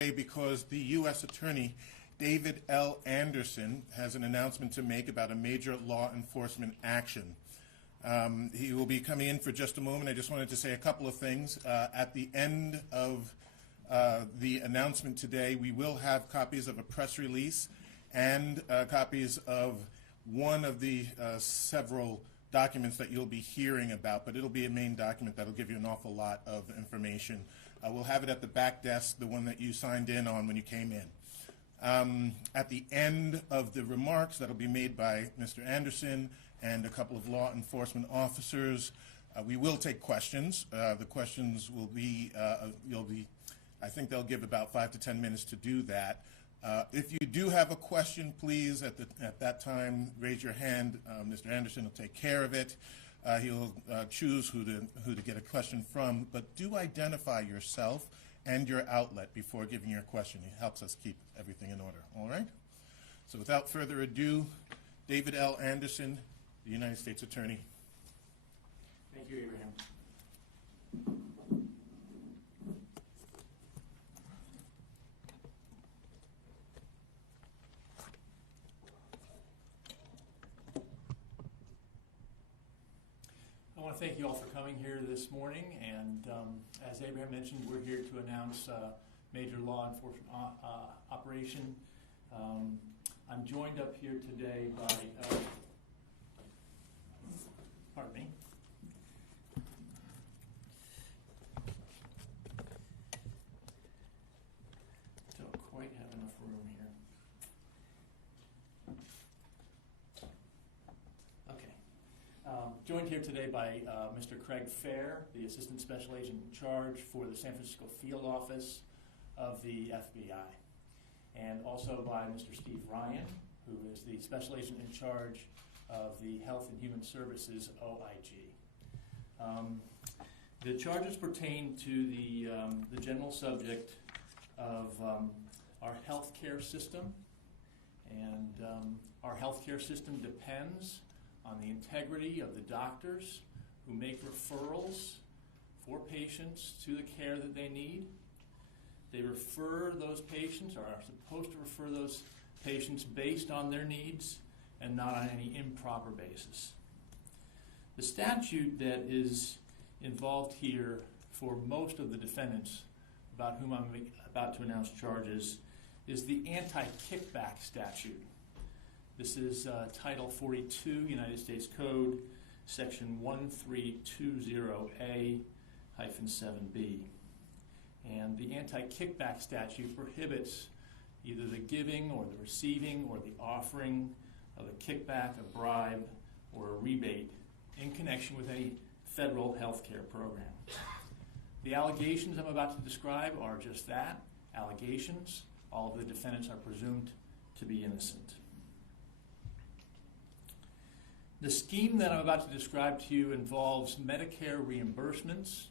Because the U.S. Attorney David L. Anderson has an announcement to make about a major law enforcement action. He will be coming in for just a moment. I just wanted to say a couple of things. At the end of the announcement today, we will have copies of a press release and copies of one of the several documents that you'll be hearing about, but it'll be a main document that'll give you an awful lot of information. We'll have it at the back desk, the one that you signed in on when you came in. At the end of the remarks that'll be made by Mr. Anderson and a couple of law enforcement officers, we will take questions. The questions will be, I think they'll give about 5 to 10 minutes to do that. If you do have a question, please, at that time, raise your hand. Mr. Anderson will take care of it. He'll choose who to get a question from, but do identify yourself and your outlet before giving your question. It helps us keep everything in order, all right? So without further ado, David L. Anderson, the United States Attorney. Thank you, Abraham. I want to thank you all for coming here this morning, and as Abraham mentioned, we're here to announce a major law enforcement operation. I'm joined up here today by, pardon me, don't quite have enough room here. Joined here today by Mr. Craig Fair, the Assistant Special Agent in charge for the San Francisco Field Office of the FBI, and also by Mr. Steve Ryan, who is the Special Agent in charge of the Health and Human Services OIG. The charges pertain to the general subject of our healthcare system, and our healthcare system depends on the integrity of the doctors who make referrals for patients to the care that they need. They refer those patients, or are supposed to refer those patients based on their needs and not on any improper basis. The statute that is involved here for most of the defendants about whom I'm about to announce charges is the Anti-Kickback Statute. This is Title 42, United States Code, Section 1320A-7B. And the Anti-Kickback Statute prohibits either the giving or the receiving or the offering of a kickback, a bribe, or a rebate in connection with any federal health care program. The allegations I'm about to describe are just that, allegations. All of the defendants are presumed to be innocent. The scheme that I'm about to describe to you involves Medicare reimbursements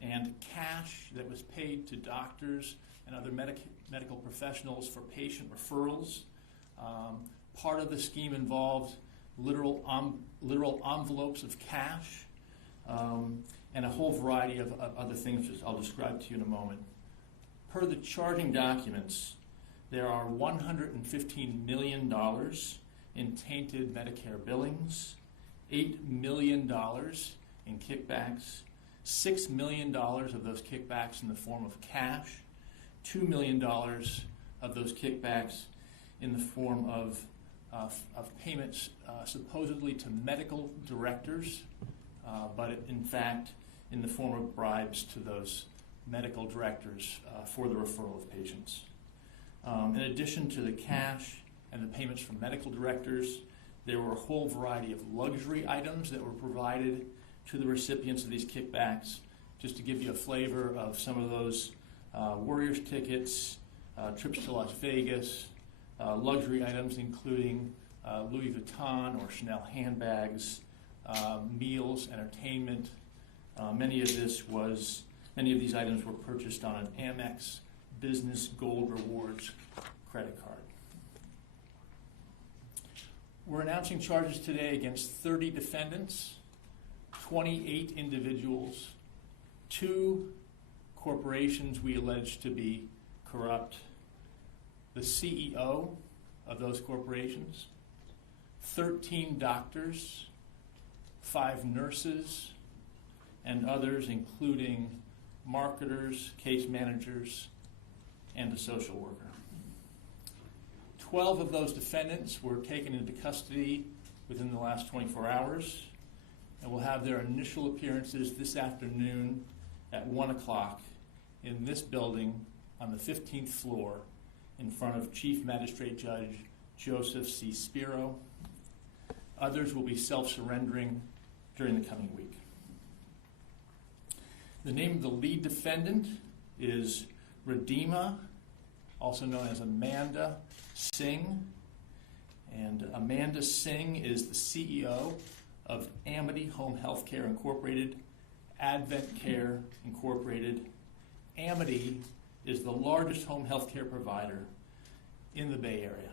and cash that was paid to doctors and other medical professionals for patient referrals. Part of the scheme involved literal envelopes of cash and a whole variety of other things which I'll describe to you in a moment. Per the charging documents, there are $115 million in tainted Medicare billings, $8 million in kickbacks, $6 million of those kickbacks in the form of cash, $2 million of those kickbacks in the form of payments supposedly to medical directors, but in fact in the form of bribes to those medical directors for the referral of patients. In addition to the cash and the payments from medical directors, there were a whole variety of luxury items that were provided to the recipients of these kickbacks. Just to give you a flavor of some of those, Warriors tickets, trips to Las Vegas, luxury items including Louis Vuitton or Chanel handbags, meals, entertainment. Many of these items were purchased on an Amex Business Gold Rewards credit card. We're announcing charges today against 30 defendants, 28 individuals, 2 corporations we allege to be corrupt the CEO of those corporations, 13 doctors, 5 nurses, and others, including marketers, case managers, and a social worker. 12 of those defendants were taken into custody within the last 24 hours and will have their initial appearances this afternoon at 1 o'clock in this building on the 15th floor in front of Chief Magistrate Judge Joseph C. Spiro. Others will be self-surrendering during the coming week. The name of the lead defendant is Redeema, also known as Amanda Singh. And Amanda Singh is the CEO of Amity Home Healthcare Incorporated, Advent Care Incorporated. Amity is the largest home healthcare provider in the Bay Area.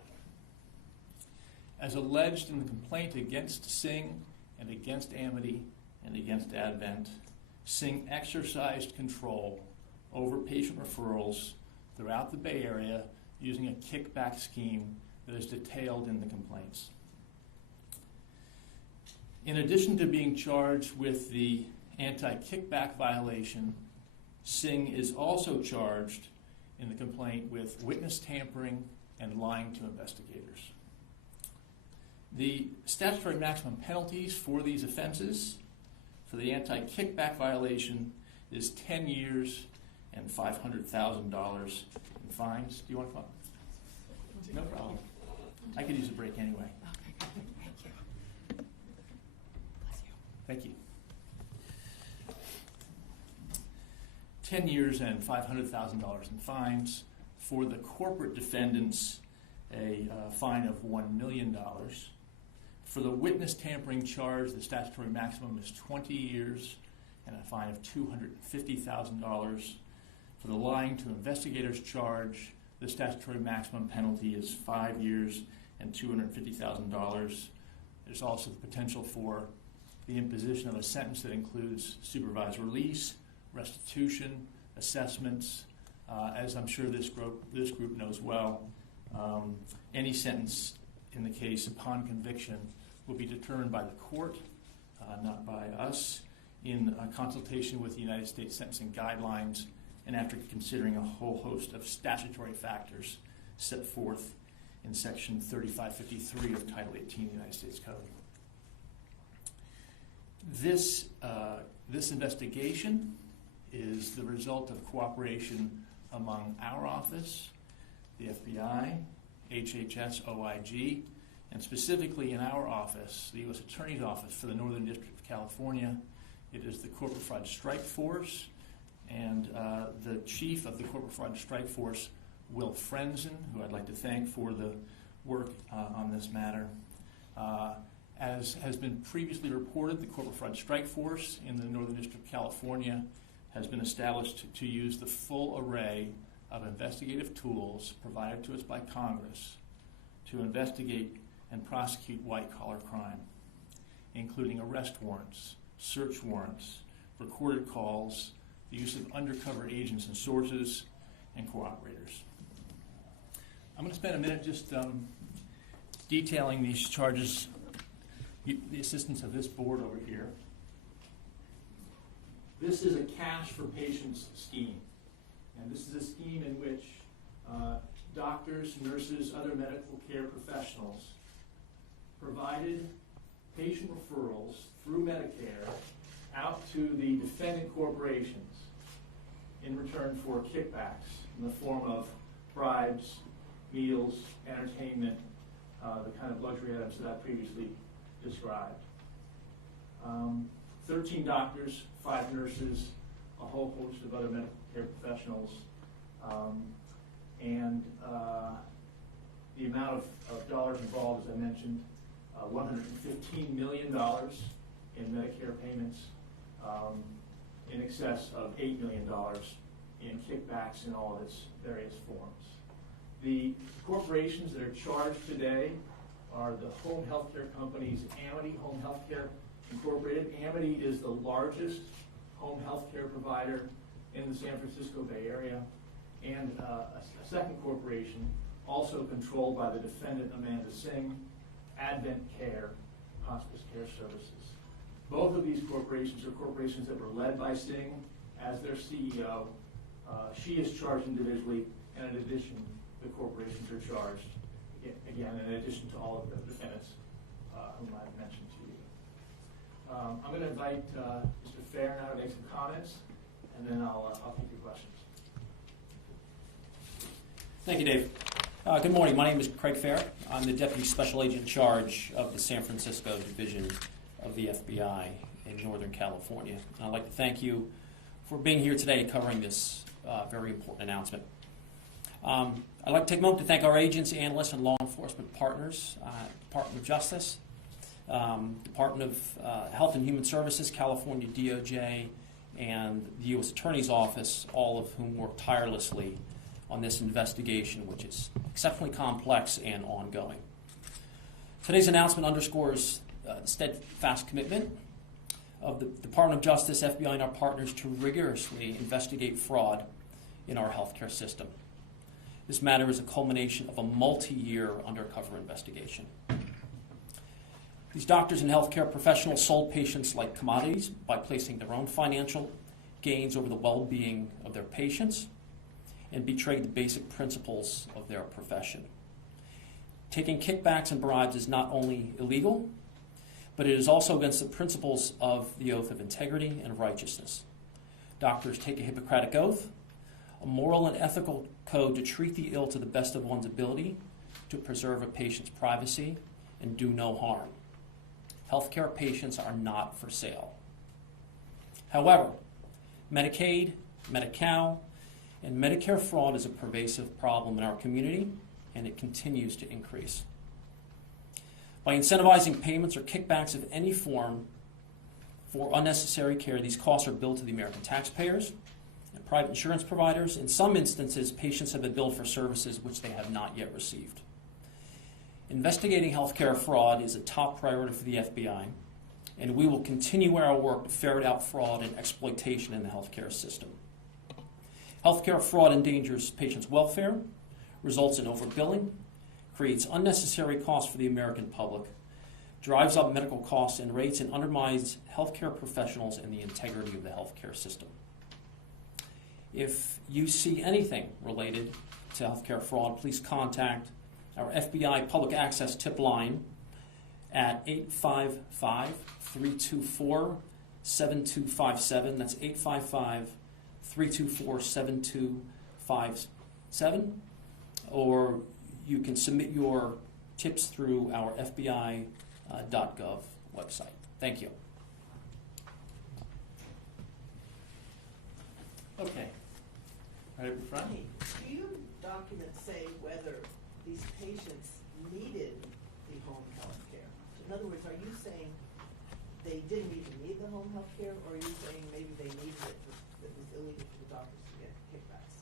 As alleged in the complaint against Singh and against Amity and against Advent, Singh exercised control over patient referrals throughout the Bay Area using a kickback scheme that is detailed in the complaints. In addition to being charged with the anti-kickback violation, Singh is also charged in the complaint with witness tampering and lying to investigators. The statutory maximum penalties for these offenses for the anti-kickback violation is 10 years and $500,000 in fines. Do you want to talk? No problem. I could use a break anyway. Okay, thank you. Bless you. Thank you. 10 years and $500,000 in fines. For the corporate defendants, a fine of $1 million. For the witness tampering charge, the statutory maximum is 20 years and a fine of $250,000. For the lying to investigators charge, the statutory maximum penalty is 5 years and $250,000. There's also the potential for the imposition of a sentence that includes supervised release, restitution, assessments. As I'm sure this group knows well, any sentence in the case upon conviction will be determined by the court, not by us, in consultation with the United States Sentencing Guidelines and after considering a whole host of statutory factors set forth in Section 3553 of Title 18 of the United States Code. This investigation is the result of cooperation among our office, the FBI, HHS, OIG, and specifically in our office, the U.S. Attorney's Office for the Northern District of California. It is the Corporate Fraud Strike Force, and the chief of the Corporate Fraud Strike Force, Will Frenzen, who I'd like to thank for the work on this matter. As has been previously reported, the Corporate Fraud Strike Force in the Northern District of California has been established to use the full array of investigative tools provided to us by Congress to investigate and prosecute white-collar crime, including arrest warrants, search warrants, recorded calls, the use of undercover agents and sources, and cooperators. I'm going to spend a minute just detailing these charges, the assistance of this board over here. This is a cash for patients scheme, and this is a scheme in which doctors, nurses, other medical care professionals provided patient referrals through Medicare out to the defendant corporations in return for kickbacks in the form of bribes, meals, entertainment, the kind of luxury items that I previously described. 13 doctors, 5 nurses, a whole host of other medical care professionals, and the amount of dollars involved, as I mentioned, $115 million in Medicare payments, in excess of $8 million in kickbacks in all of its various forms. The corporations that are charged today are the home healthcare companies Amity Home Healthcare Incorporated. Amity is the largest home healthcare provider in the San Francisco Bay Area. and a second corporation, also controlled by the defendant Amanda Singh, Advent Care, Hospice Care Services. Both of these corporations are corporations that were led by Singh as their CEO. She is charged individually, and in addition, the corporations are charged, again, in addition to all of the defendants whom I've mentioned to you. I'm going to invite Mr. Fair now to make some comments, and then I'll take your questions. Thank you, Dave. Good morning. My name is Craig Fair. I'm the Deputy Special Agent in charge of the San Francisco Division of the FBI in Northern California. And I'd like to thank you for being here today covering this very important announcement. I'd like to take a moment to thank our agents, analysts, and law enforcement partners, Department of Justice, Department of Health and Human Services, California DOJ, and the U.S. Attorney's Office, all of whom work tirelessly on this investigation, which is exceptionally complex and ongoing. Today's announcement underscores the steadfast commitment of the Department of Justice, FBI, and our partners to rigorously investigate fraud in our healthcare system. This matter is a culmination of a multi-year undercover investigation. These doctors and healthcare professionals sold patients like commodities by placing their own financial gains over the well-being of their patients and betrayed the basic principles of their profession. Taking kickbacks and bribes is not only illegal, but it is also against the principles of the oath of integrity and righteousness. Doctors take a Hippocratic oath, a moral and ethical code to treat the ill to the best of one's ability, to preserve a patient's privacy, and do no harm. Healthcare patients are not for sale. However, Medicaid, Medi-Cal, and Medicare fraud is a pervasive problem in our community, and it continues to increase. By incentivizing payments or kickbacks of any form for unnecessary care, these costs are billed to the American taxpayers and private insurance providers. In some instances, patients have been billed for services which they have not yet received. Investigating healthcare fraud is a top priority for the FBI, and we will continue our work to ferret out fraud and exploitation in the healthcare system. Healthcare fraud endangers patients' welfare, results in overbilling, creates unnecessary costs for the American public, drives up medical costs and rates, and undermines healthcare professionals and the integrity of the healthcare system. If you see anything related to healthcare fraud, please contact our FBI Public Access Tip Line at 855-324-7257. That's 855-324-7257. Or you can submit your tips through our FBI.gov website. Thank you. Okay. Right up in front. Do your documents say whether these patients needed the home health care? In other words, are you saying they didn't even need the home health care, or are you saying maybe they needed it, but it was illegal for the doctors to get kickbacks?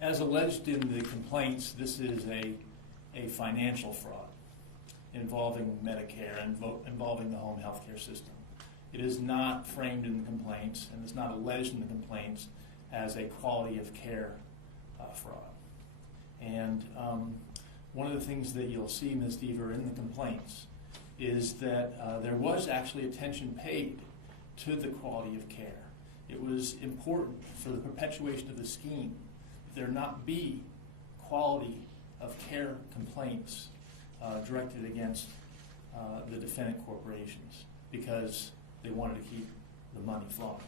As alleged in the complaints, this is a financial fraud involving Medicare and involving the home health care system. It is not framed in the complaints, and it's not alleged in the complaints as a quality of care fraud. And one of the things that you'll see, Ms. Deaver, in the complaints is that there was actually attention paid to the quality of care. It was important for the perpetuation of the scheme that there not be quality of care complaints directed against the defendant corporations because they wanted to keep the money flowing.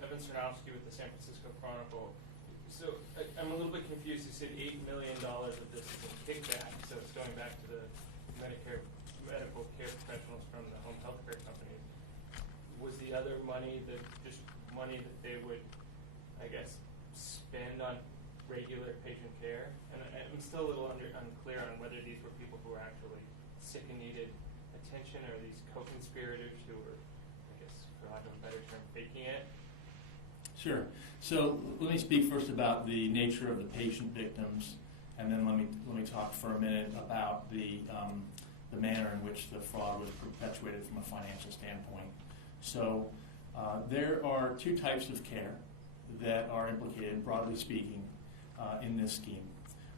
Evan Cernowski with the San Francisco Chronicle. So I'm a little bit confused. You said $8 million of this is a kickback, so it's going back to the Medicare medical care professionals from the home health care companies. Was the other money just money that they would, I guess, spend on regular patient care? And I'm still a little unclear on whether these were people who were actually sick and needed attention, or these co-conspirators who were, I guess, for lack of a better term, faking it. Sure. So let me speak first about the nature of the patient victims, and then let me talk for a minute about the manner in which the fraud was perpetuated from a financial standpoint. So There are two types of care that are implicated, broadly speaking, in this scheme.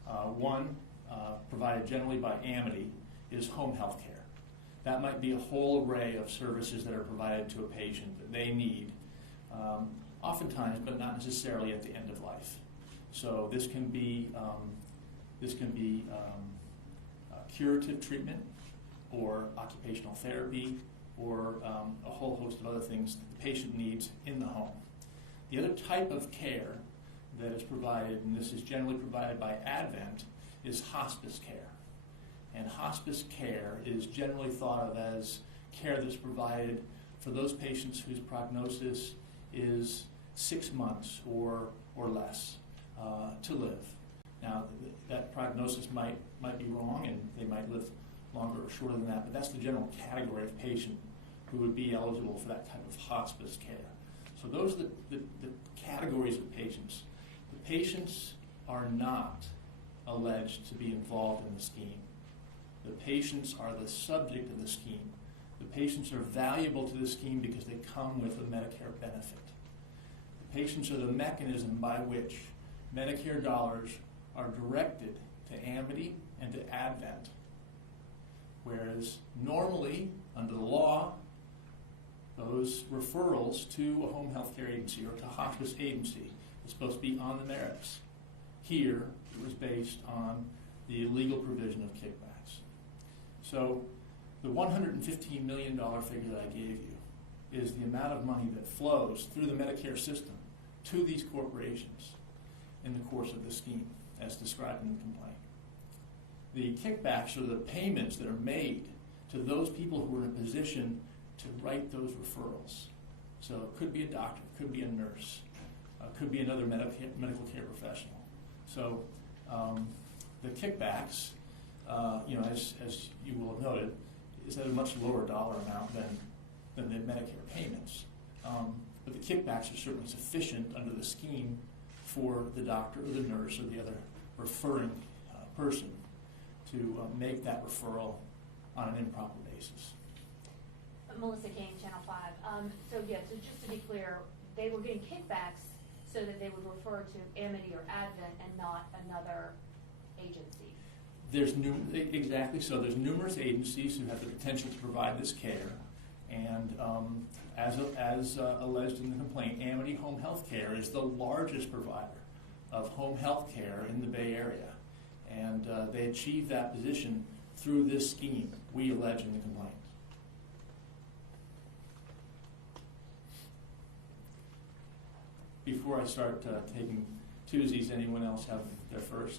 One, provided generally by Amity, is home health care. That might be a whole array of services that are provided to a patient that they need, oftentimes, but not necessarily at the end of life. So this can be curative treatment, or occupational therapy, or a whole host of other things that the patient needs in the home. The other type of care that is provided, and this is generally provided by Advent, is hospice care. And hospice care is generally thought of as care that's provided for those patients whose prognosis is 6 months or less to live. Now, that prognosis might be wrong, and they might live longer or shorter than that, but that's the general category of patient who would be eligible for that type of hospice care. So those are the categories of patients. The patients are not alleged to be involved in the scheme. The patients are the subject of the scheme. The patients are valuable to the scheme because they come with a Medicare benefit. The patients are the mechanism by which Medicare dollars are directed to Amity and to Advent. Whereas normally, under the law, those referrals to a home health care agency or to a hospice agency is supposed to be on the merits. Here, it was based on the illegal provision of kickbacks. So the $115 million figure that I gave you is the amount of money that flows through the Medicare system to these corporations in the course of the scheme, as described in the complaint. The kickbacks are the payments that are made to those people who are in a position to write those referrals. So it could be a doctor, it could be a nurse, it could be another medical care professional. So the kickbacks, as you will have noted, is at a much lower dollar amount than the Medicare payments. But the kickbacks are certainly sufficient under the scheme for the doctor or the nurse or the other referring person to make that referral on an improper basis. Melissa Kane, Channel 5. So just to be clear, they were getting kickbacks so that they would refer to Amity or Advent and not another agency. Exactly. So there's numerous agencies who have the potential to provide this care, and as alleged in the complaint, Amity Home Health Care is the largest provider of home health care in the Bay Area, and they achieved that position through this scheme, we allege in the complaint. Before I start taking twosies, anyone else have their first?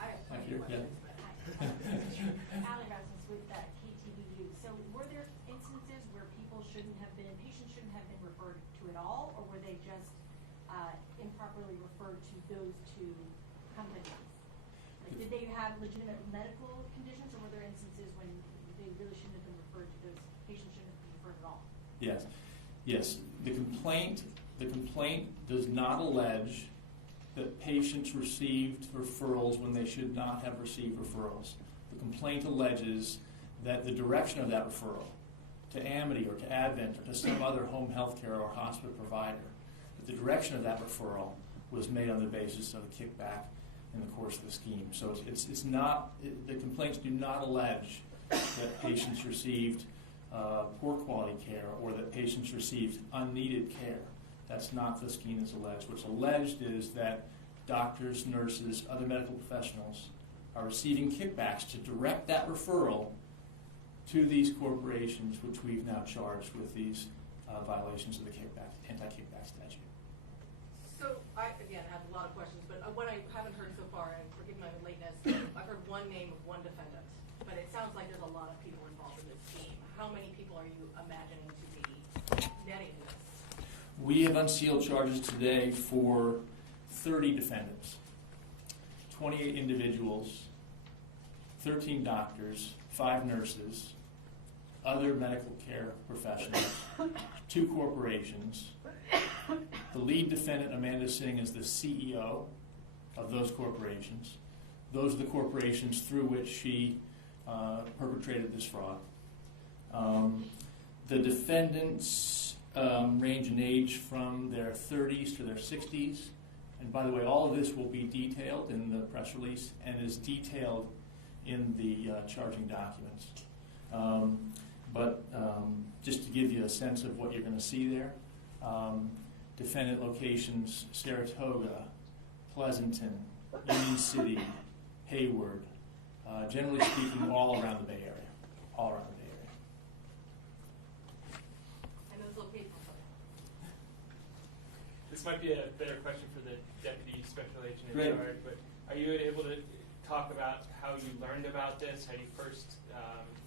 I have Thank plenty you. of questions. Yeah. Allie Rasmus with KTVU. So were there instances where patients shouldn't have been referred to at all, or were they just improperly referred to those two companies? Like, did they have legitimate medical conditions, or were there instances when they really shouldn't have been referred to, those patients shouldn't have been referred at all? Yes. The complaint does not allege that patients received referrals when they should not have received referrals. The complaint alleges that the direction of that referral to Amity or to Advent or to some other home health care or hospital provider, that the direction of that referral was made on the basis of a kickback in the course of the scheme. So it's not, the complaints do not allege that patients received poor quality care or that patients received unneeded care. That's not the scheme that's alleged. What's alleged is that doctors, nurses, other medical professionals are receiving kickbacks to direct that referral to these corporations, which we've now charged with these violations of the Anti-Kickback Statute. So I, again, have a lot of questions, but what I haven't heard so far, and forgive my lateness, I've heard one name of one defendant, but it sounds like there's a lot of people involved in this scheme. How many people are you imagining to be netting this? We have unsealed charges today for 30 defendants, 28 individuals, 13 doctors, 5 nurses, other medical care professionals, 2 corporations. The lead defendant, Amanda Singh, is the CEO of those corporations. Those are the corporations through which she perpetrated this fraud. The defendants range in age from their 30s to their 60s. And by the way, all of this will be detailed in the press release and is detailed in the charging documents. But just to give you a sense of what you're going to see there, defendant locations: Saratoga, Pleasanton, Union City, Hayward, generally speaking, all around the Bay Area. All around the Bay Area. And those locations. This might be a better question for the deputy special agent in Great. charge, but are you able to talk about how you learned about this, how you first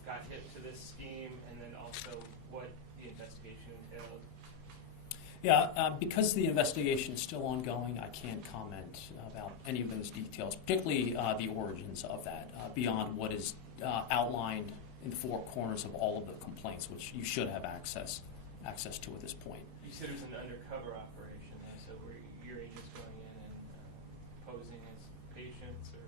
got hip to this scheme, and then also what the investigation entailed? Yeah, because the investigation is still ongoing, I can't comment about any of those details, particularly the origins of that, beyond what is outlined in the four corners of all of the complaints, which you should have access to at this point. You said it was an undercover operation, so were your agents going in and posing as patients or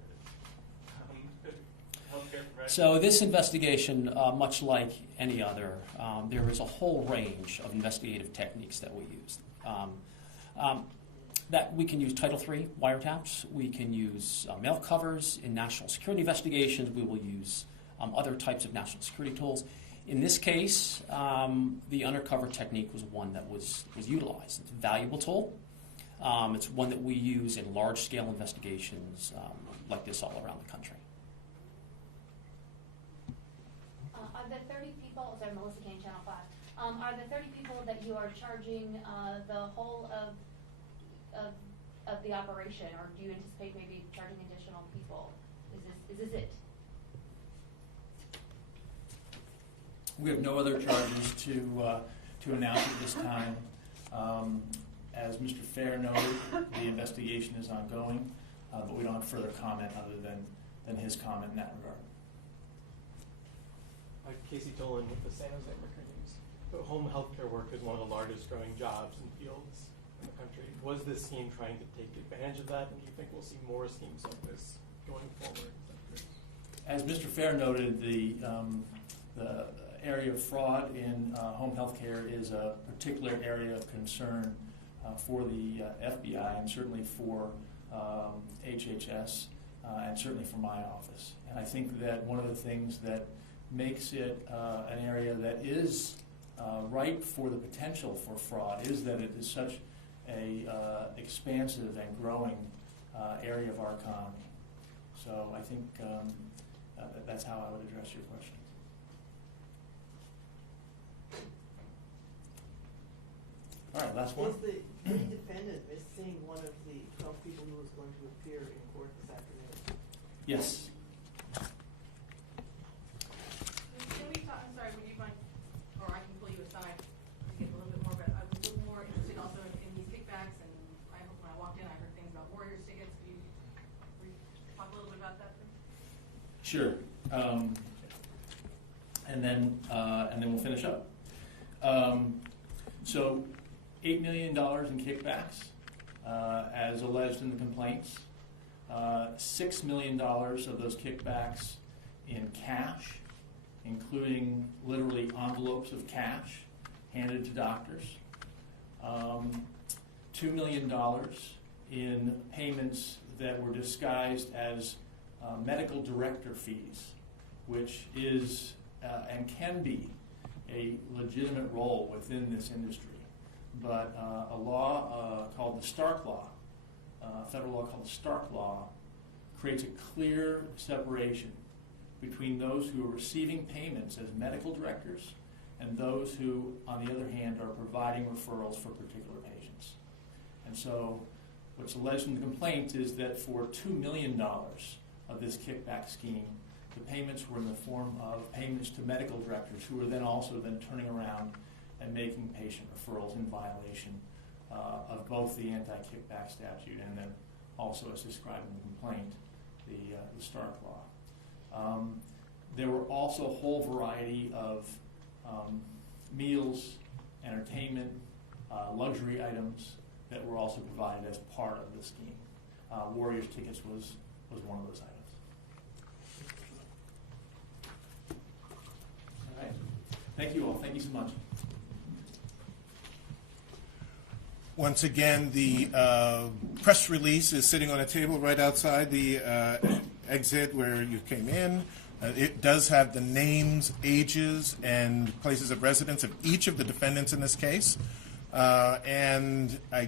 healthcare professionals? So this investigation, much like any other, there is a whole range of investigative techniques that we use. That we can use Title III wiretaps, we can use mail covers in national security investigations, we will use other types of national security tools. In this case, the undercover technique was one that was utilized. It's a valuable tool. It's one that we use in large-scale investigations like this all around the country. Are the 30 people, sorry, Melissa Kane, Channel 5, are the 30 people that you are charging the whole of the operation, or do you anticipate maybe charging additional people? Is this it? We have no other charges to announce at this time. As Mr. Fair noted, the investigation is ongoing, but we don't have further comment other than his comment in that regard. Casey Dolan with the San Jose Mercury News. So home healthcare work is one of the largest growing jobs and fields in the country. Was this scheme trying to take advantage of that, and do you think we'll see more schemes like this going forward? As Mr. Fair noted, the area of fraud in home health care is a particular area of concern for the FBI and certainly for HHS and certainly for my office. And I think that one of the things that makes it an area that is ripe for the potential for fraud is that it is such a expansive and growing area of our economy. So I think that's how I would address your question. All right, last one. Is the defendant missing one of the 12 people who was going to appear in court this afternoon? Yes. Can we talk, I'm sorry, would you mind, or I can pull you aside to get a little bit more, but I was a little more interested also in these kickbacks, and I hope when I walked in I heard things about Warriors tickets. Could you talk a little bit about that, please? Sure. And then we'll finish up. So $8 million in kickbacks, as alleged in the complaints. $6 million of those kickbacks in cash, including literally envelopes of cash handed to doctors. $2 million in payments that were disguised as medical director fees, which is and can be a legitimate role within this industry. But a law called the Stark Law, federal law called the Stark Law, creates a clear separation between those who are receiving payments as medical directors and those who, on the other hand, are providing referrals for particular patients. And so what's alleged in the complaint is that for $2 million of this kickback scheme, the payments were in the form of payments to medical directors who were then also turning around and making patient referrals in violation of both the Anti-Kickback Statute and then also, as described in the complaint, the Stark Law. There were also a whole variety of meals, entertainment, luxury items that were also provided as part of the scheme. Warriors tickets was one of those items. All right. Thank you all. Thank you so much. Once again, the press release is sitting on a table right outside the exit where you came in. It does have the names, ages, and places of residence of each of the defendants in this case. And I